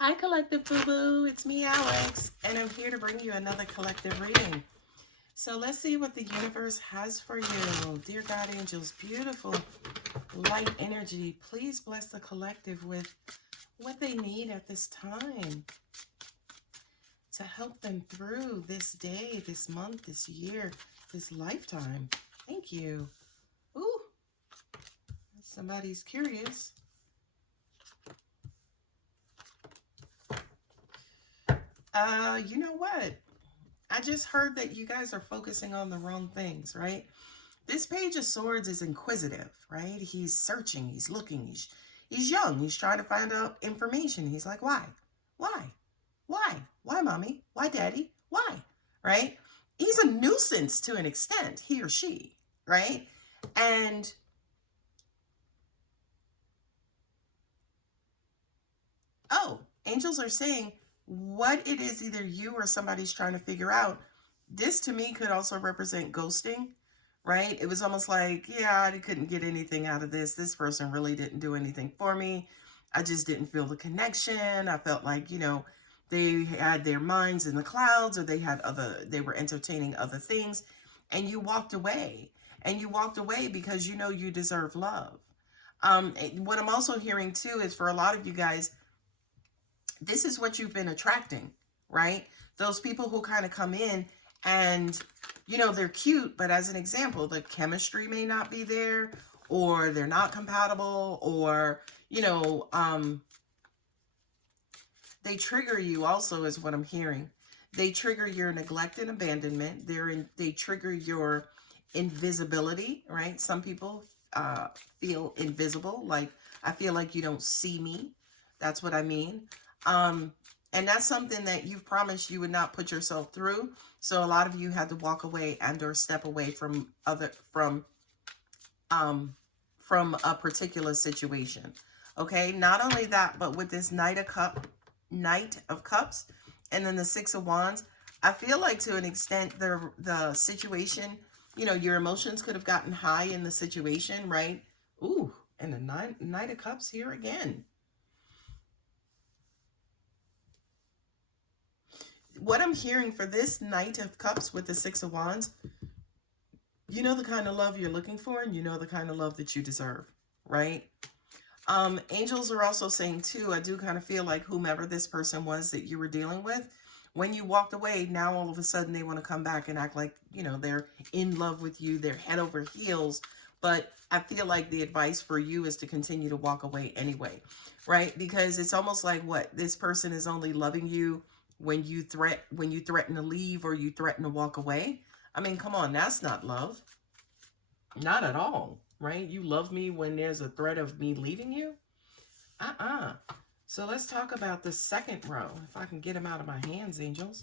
Hi, Collective Boo Boo. It's me, Alex, and I'm here to bring you another collective reading. So let's see what the universe has for you. Dear God angels, beautiful light energy. Please bless the collective with what they need at this time to help them through this day, this month, this year, this lifetime. Thank you. Ooh, somebody's curious. You know what? I just heard that you guys are focusing on the wrong things, right? This Page of Swords is inquisitive, right? He's searching, he's looking, he's young, he's trying to find out information. He's like, why? Why? Why? Why, mommy? Why, daddy? Why? Right? He's a nuisance to an extent, he or she, right? And oh, angels are saying what it is either you or somebody's trying to figure out. This to me could also represent ghosting, right? It was almost like, yeah, I couldn't get anything out of this. This person really didn't do anything for me. I just didn't feel the connection. I felt like, you know, they had their minds in the clouds, or they were entertaining other things, and you walked away. And you walked away because you know you deserve love. What I'm also hearing too is for a lot of you guys, this is what you've been attracting, right? Those people who kind of come in and, you know, they're cute, but as an example, the chemistry may not be there, or they're not compatible, or, you know, they trigger you also is what I'm hearing. They trigger your neglect and abandonment. They trigger your invisibility, right? Some people feel invisible, like, I feel like you don't see me. That's what I mean. And that's something that you've promised you would not put yourself through. So a lot of you had to walk away and or step away from a particular situation. Okay, not only that, but with this Knight of Cups, and then the Six of Wands, I feel like to an extent the situation, you know, your emotions could have gotten high in the situation, right? Ooh, and the Knight of Cups here again. What I'm hearing for this Knight of Cups with the Six of Wands, you know the kind of love you're looking for, and you know the kind of love that you deserve, right? Angels are also saying too, I do kind of feel like whomever this person was that you were dealing with, when you walked away, now all of a sudden they want to come back and act like, you know, they're in love with you, they're head over heels. But I feel like the advice for you is to continue to walk away anyway, right? Because it's almost like what this person is only loving you when you threaten to leave, or you threaten to walk away. I mean, come on, that's not love. Not at all, right? You love me when there's a threat of me leaving you? So let's talk about the second row. If I can get them out of my hands, angels.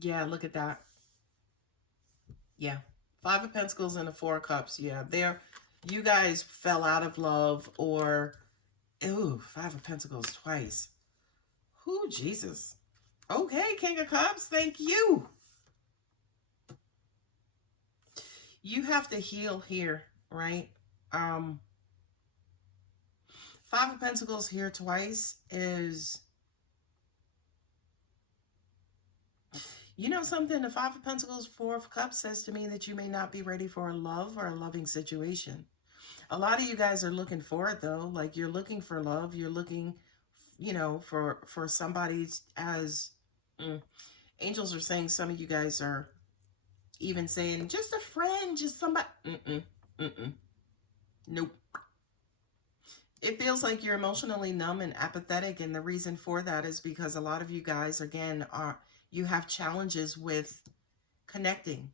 Yeah, look at that. Yeah. Five of Pentacles and the Four of Cups. Yeah, you guys fell out of love, or, ooh, Five of Pentacles twice. Ooh, Jesus. Okay, King of Cups, thank you. You have to heal here, right? Five of Pentacles here twice is, you know something? The Five of Pentacles, Four of Cups says to me that you may not be ready for a love or a loving situation. A lot of you guys are looking for it though. Like, you're looking for love. You're looking, you know, for somebody as... Angels are saying some of you guys are even saying, just a friend, just somebody. Nope. It feels like you're emotionally numb and apathetic, and the reason for that is because a lot of you guys, again, you have challenges with connecting.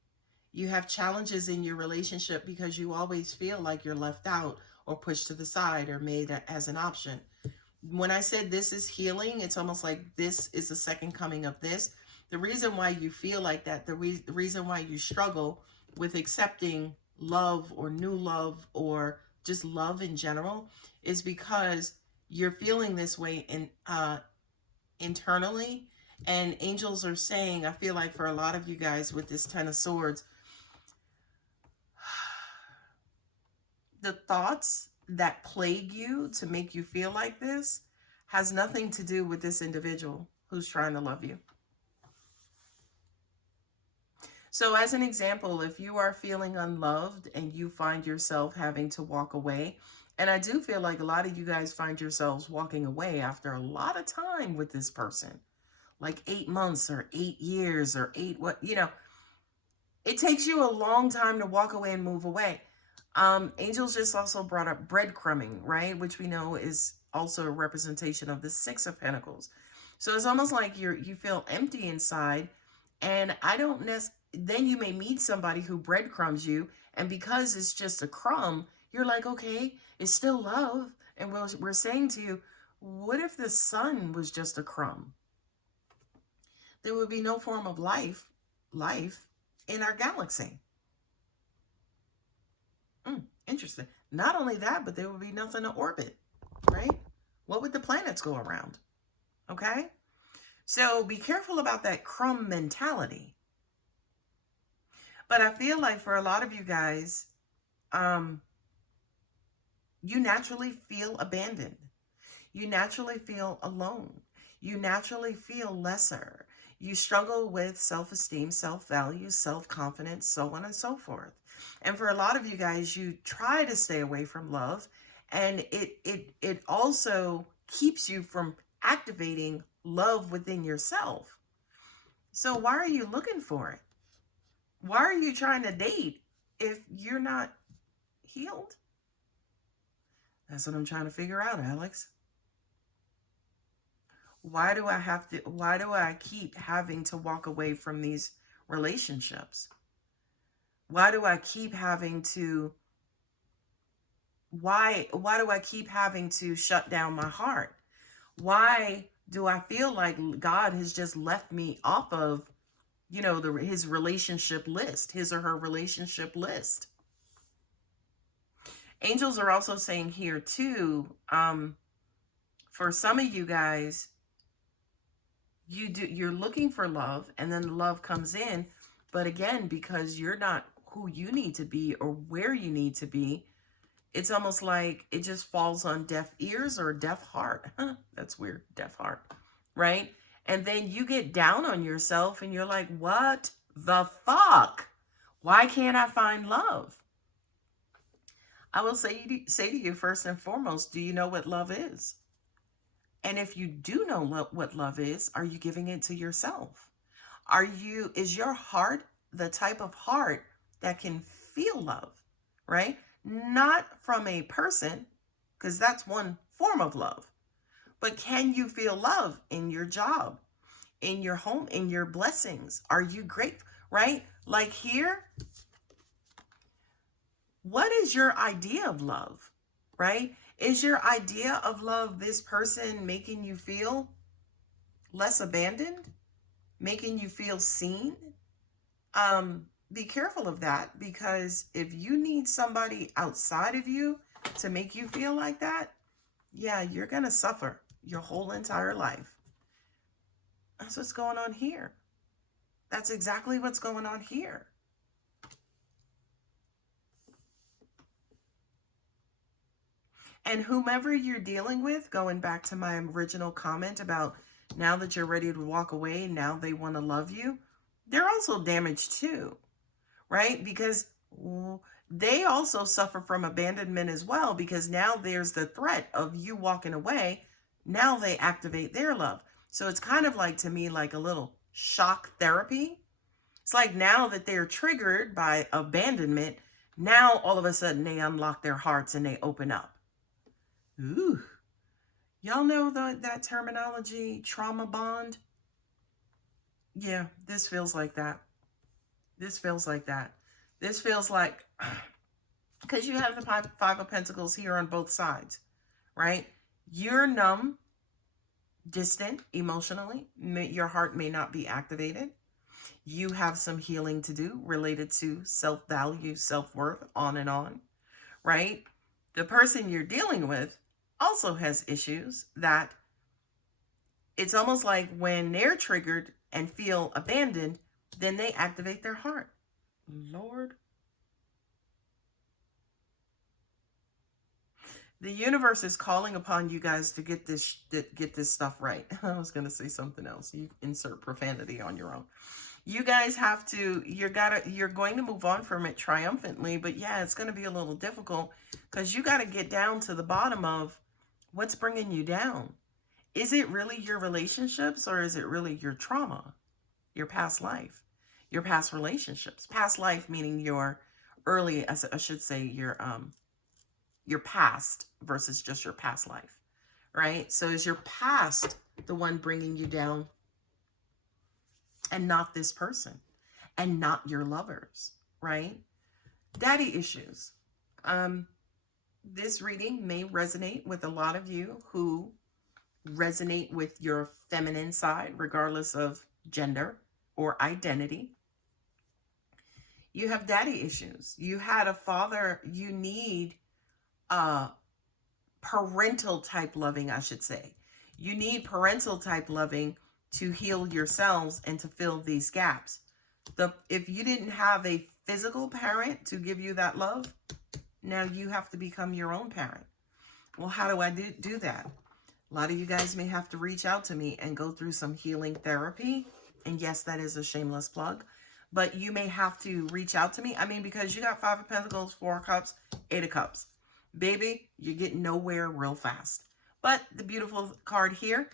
You have challenges in your relationship because you always feel like you're left out, or pushed to the side, or made as an option. When I said this is healing, it's almost like this is the second coming of this. The reason why you feel like that, the reason why you struggle with accepting love, or new love, or just love in general, is because you're feeling this way internally. And angels are saying, I feel like for a lot of you guys with this Ten of Swords, the thoughts that plague you to make you feel like this has nothing to do with this individual who's trying to love you. So as an example, if you are feeling unloved and you find yourself having to walk away, and I do feel like a lot of you guys find yourselves walking away after a lot of time with this person, like 8 months or 8 years or it takes you a long time to walk away and move away. Angels just also brought up breadcrumbing, right? Which we know is also a representation of the Six of Pentacles. So it's almost like you feel empty inside, and then you may meet somebody who breadcrumbs you, and because it's just a crumb, you're like, okay, it's still love. And we're saying to you, what if the sun was just a crumb? There would be no form of life in our galaxy. Interesting. Not only that, but there would be nothing to orbit, right? What would the planets go around? Okay? So be careful about that crumb mentality. But I feel like for a lot of you guys, you naturally feel abandoned. You naturally feel alone. You naturally feel lesser. You struggle with self-esteem, self-value, self-confidence, so on and so forth. And for a lot of you guys, you try to stay away from love, and it also keeps you from activating love within yourself. So why are you looking for it? Why are you trying to date if you're not healed? That's what I'm trying to figure out, Alex. Why do I keep having to walk away from these relationships? Why do I keep having to shut down my heart? Why do I feel like God has just left me off of, his relationship list, his or her relationship list? Angels are also saying here too, for some of you guys, you're looking for love, and then the love comes in, but again, because you're not who you need to be or where you need to be, it's almost like it just falls on deaf ears or a deaf heart. That's weird, deaf heart, right? And then you get down on yourself and you're like, what the fuck? Why can't I find love? I will say to you, first and foremost, do you know what love is? And if you do know what love is, are you giving it to yourself? Is your heart the type of heart that can feel love, right? Not from a person, because that's one form of love. But can you feel love in your job, in your home, in your blessings? Are you grateful, right? Like here, what is your idea of love, right? Is your idea of love this person making you feel less abandoned, making you feel seen? Be careful of that, because if you need somebody outside of you to make you feel like that, yeah, you're going to suffer your whole entire life. That's what's going on here. That's exactly what's going on here. And whomever you're dealing with, going back to my original comment about now that you're ready to walk away, now they want to love you, they're also damaged too, right? Because they also suffer from abandonment as well, because now there's the threat of you walking away. Now they activate their love. So it's kind of like, to me, like a little shock therapy. It's like now that they're triggered by abandonment, now all of a sudden they unlock their hearts and they open up. Ooh, y'all know that terminology, trauma bond? Yeah, this feels like that. This feels like that. This feels like, because you have the Five of Pentacles here on both sides, right? You're numb, distant emotionally. Your heart may not be activated. You have some healing to do related to self-value, self-worth, on and on, right? The person you're dealing with also has issues that it's almost like when they're triggered and feel abandoned, then they activate their heart. Lord. The universe is calling upon you guys to get this stuff right. I was going to say something else. You insert profanity on your own. You guys have to, you're going to move on from it triumphantly, but yeah, it's going to be a little difficult because you got to get down to the bottom of what's bringing you down. Is it really your relationships, or is it really your trauma, your past life, your past relationships? Past life meaning your early, I should say your past versus just your past life, right? So is your past the one bringing you down, and not this person, and not your lovers, right? Daddy issues. This reading may resonate with a lot of you who resonate with your feminine side, regardless of gender or identity. You have daddy issues. You had a father. You need parental type loving, I should say. You need parental type loving to heal yourselves and to fill these gaps. If you didn't have a physical parent to give you that love, now you have to become your own parent. Well, how do I do that? A lot of you guys may have to reach out to me and go through some healing therapy. And yes, that is a shameless plug. But you may have to reach out to me. I mean, because you got 5 of Pentacles, 4 of Cups, 8 of Cups. Baby, you're getting nowhere real fast. But the beautiful card here,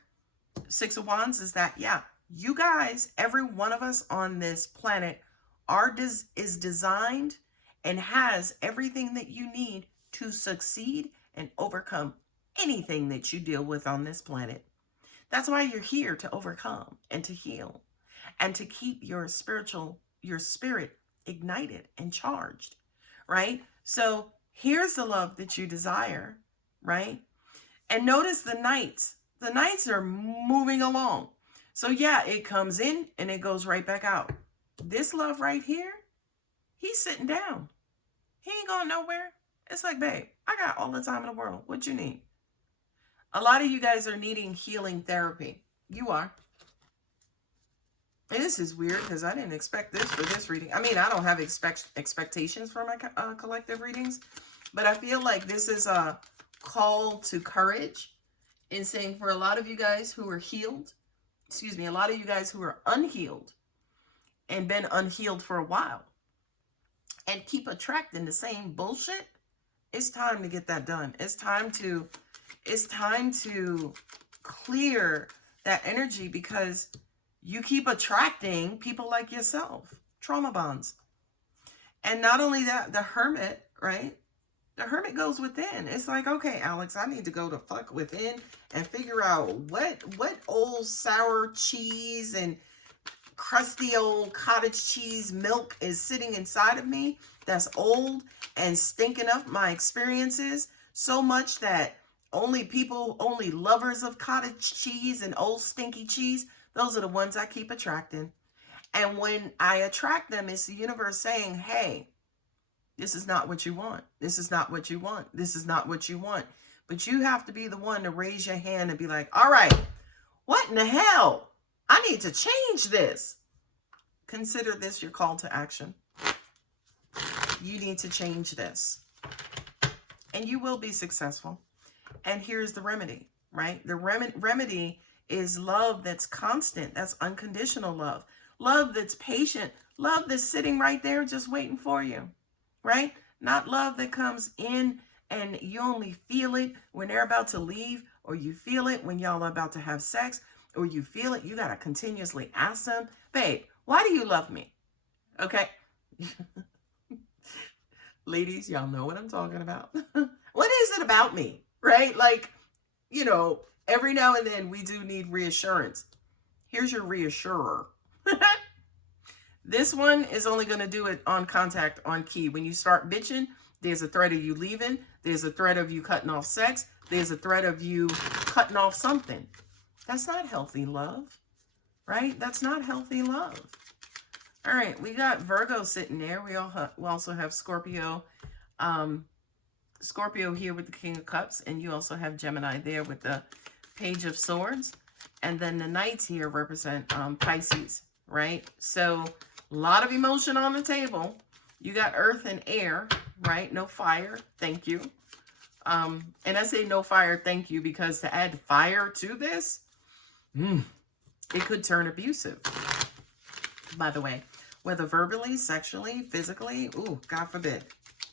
6 of Wands, is that, yeah, you guys, every one of us on this planet is designed and has everything that you need to succeed and overcome anything that you deal with on this planet. That's why you're here, to overcome and to heal and to keep your spirit ignited and charged, right? So here's the love that you desire, right? And notice the knights. The knights are moving along. So yeah, it comes in and it goes right back out. This love right here, he's sitting down. He ain't going nowhere. It's like, babe, I got all the time in the world. What you need? A lot of you guys are needing healing therapy. You are. And this is weird because I didn't expect this for this reading. I mean, I don't have expectations for my collective readings, but I feel like this is a call to courage in saying, for a lot of you guys who are healed, a lot of you guys who are unhealed and been unhealed for a while and keep attracting the same bullshit, it's time to get that done. It's time to clear that energy, because you keep attracting people like yourself, trauma bonds. And not only that, the Hermit, right? The Hermit goes within. It's like, okay, Alex, I need to go to fuck within and figure out what old sour cheese and crusty old cottage cheese milk is sitting inside of me that's old and stinking up my experiences so much that only lovers of cottage cheese and old stinky cheese, those are the ones I keep attracting. And when I attract them, it's the universe saying, hey, this is not what you want. This is not what you want. This is not what you want. But you have to be the one to raise your hand and be like, all right, what in the hell? I need to change this. Consider this your call to action. You need to change this. And you will be successful. And here's the remedy, right? The remedy is love that's constant. That's unconditional love. Love that's patient. Love that's sitting right there just waiting for you, right? Not love that comes in and you only feel it when they're about to leave, or you feel it when y'all are about to have sex, or you feel it, you got to continuously ask them, babe, why do you love me? Okay. Ladies, y'all know what I'm talking about. What is it about me? Right? Like, you know, every now and then we do need reassurance. Here's your reassurer. This one is only going to do it on contact, on key. When you start bitching, there's a threat of you leaving. There's a threat of you cutting off sex. There's a threat of you cutting off something. That's not healthy love, right? That's not healthy love. All right, we got Virgo sitting there. We also have Scorpio. Scorpio here with the King of Cups, and you also have Gemini there with the Page of Swords. And then the Knights here represent Pisces, right? So a lot of emotion on the table. You got earth and air, right? No fire, thank you. And I say no fire, thank you, because to add fire to this, it could turn abusive, by the way, whether verbally, sexually, physically, ooh, God forbid.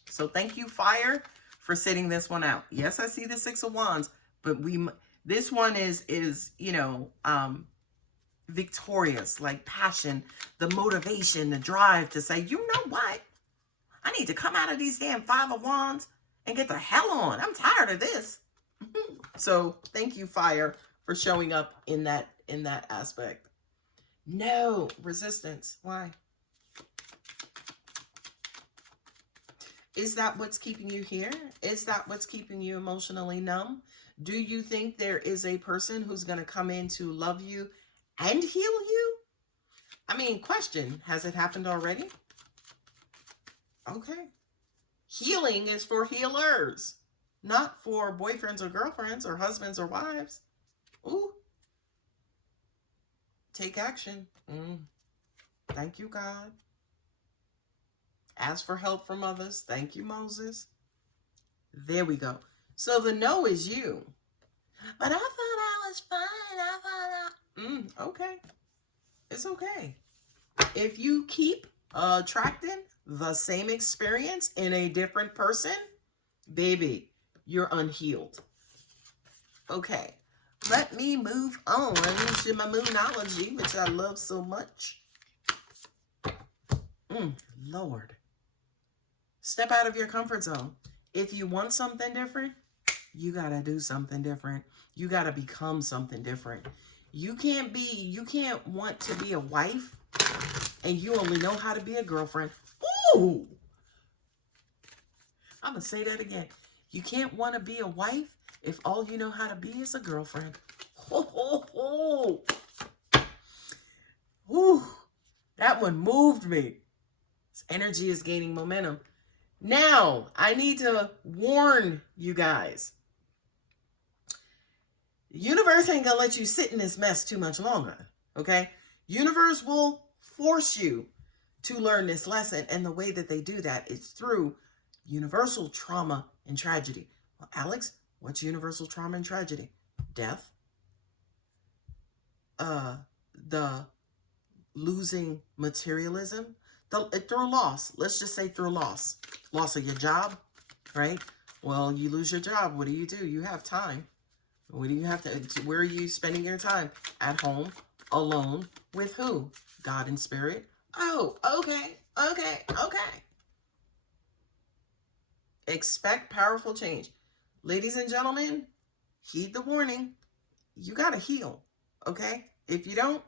So thank you, fire, for sitting this one out. Yes, I see the Six of Wands, but this one is you know, victorious, like passion, the motivation, the drive to say, you know what? I need to come out of these damn Five of Wands and get the hell on. I'm tired of this. So thank you, fire, for showing up in that aspect. No resistance. Why? Is that what's keeping you here? Is that what's keeping you emotionally numb? Do you think there is a person who's going to come in to love you and heal you? I mean, question, has it happened already? Okay. Healing is for healers, not for boyfriends or girlfriends or husbands or wives. Ooh. Take action. Thank you, God. Ask for help from others. Thank you, Moses. There we go. So the no is you. But I thought I was fine. Okay. It's okay. If you keep attracting the same experience in a different person, baby, you're unhealed. Okay. Let me move on to my moonology, which I love so much. Lord. Step out of your comfort zone. If you want something different, you got to do something different. You got to become something different. You can't want to be a wife and you only know how to be a girlfriend. Ooh! I'm going to say that again. You can't want to be a wife if all you know how to be is a girlfriend. Ho, ho, ho. Ooh, that one moved me. This energy is gaining momentum. Now, I need to warn you guys. The universe ain't gonna let you sit in this mess too much longer, okay? Universe will force you to learn this lesson, and the way that they do that is through universal trauma and tragedy. Well, Alex, what's universal trauma and tragedy? Death. The losing materialism. Through loss. Let's just say through loss. Loss of your job, right? Well, you lose your job. What do? You have time. What do you have to, where are you spending your time? At home, alone, with who? God and spirit. Oh, okay. Expect powerful change. Ladies and gentlemen, heed the warning. You got to heal, okay? If you don't,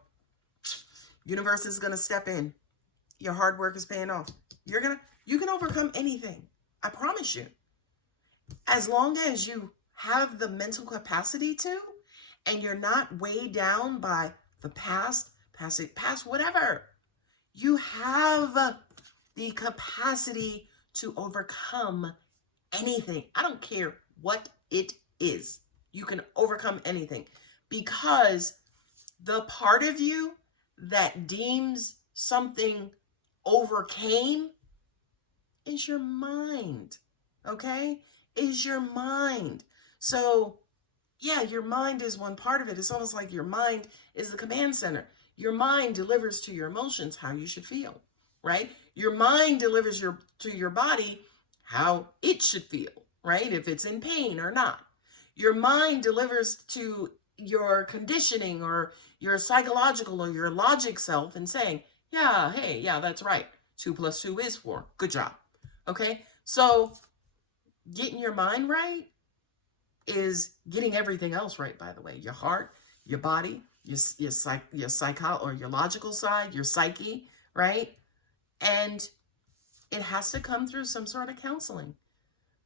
universe is going to step in. Your hard work is paying off. You can overcome anything. I promise you. As long as you have the mental capacity to, and you're not weighed down by the past, whatever. You have the capacity to overcome anything. I don't care what it is. You can overcome anything, because the part of you that deems something overcame is your mind, okay? Is your mind. So, yeah, your mind is one part of it. It's almost like your mind is the command center. Your mind delivers to your emotions how you should feel, right? Your mind delivers to your body how it should feel, right? If it's in pain or not. Your mind delivers to your conditioning or your psychological or your logic self and saying, yeah, hey, yeah, that's right. 2 + 2 is 4. Good job. Okay? So getting your mind right is getting everything else right, by the way. Your heart, your body, your or your logical side, your psyche, right? And it has to come through some sort of counseling.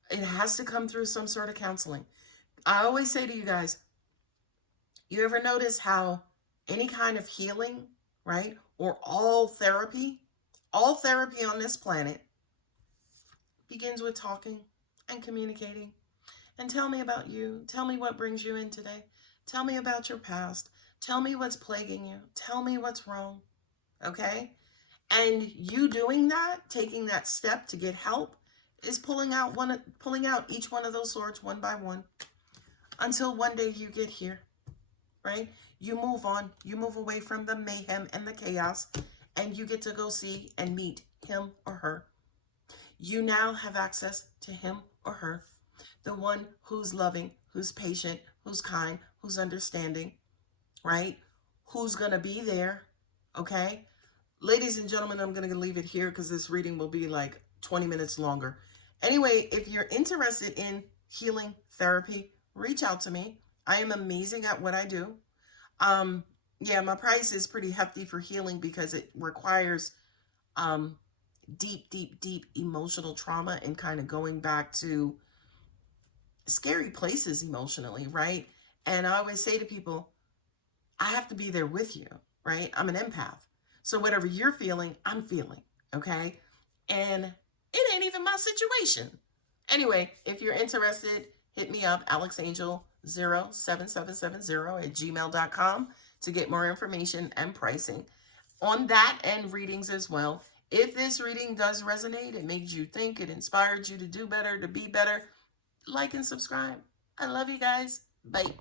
It has to come through some sort of counseling. I always say to you guys, you ever notice how any kind of healing, right? Or all therapy on this planet begins with talking and communicating. And tell me about you. Tell me what brings you in today. Tell me about your past. Tell me what's plaguing you. Tell me what's wrong. Okay? And you doing that, taking that step to get help, is pulling out each one of those swords one by one until one day you get here, right? You move on, you move away from the mayhem and the chaos, and you get to go see and meet him or her. You now have access to him or her, the one who's loving, who's patient, who's kind, who's understanding, right? Who's going to be there, okay? Ladies and gentlemen, I'm going to leave it here because this reading will be like 20 minutes longer. Anyway, if you're interested in healing therapy, reach out to me. I am amazing at what I do. Yeah, my price is pretty hefty for healing because it requires deep emotional trauma and kind of going back to scary places emotionally, right? And I always say to people, I have to be there with you, right? I'm an empath. So whatever you're feeling, I'm feeling, okay? And it ain't even my situation. Anyway, if you're interested, hit me up, alexangel07770 @gmail.com to get more information and pricing on that and readings as well. If this reading does resonate, it made you think, it inspired you to do better, to be better, like and subscribe. I love you guys. Bye.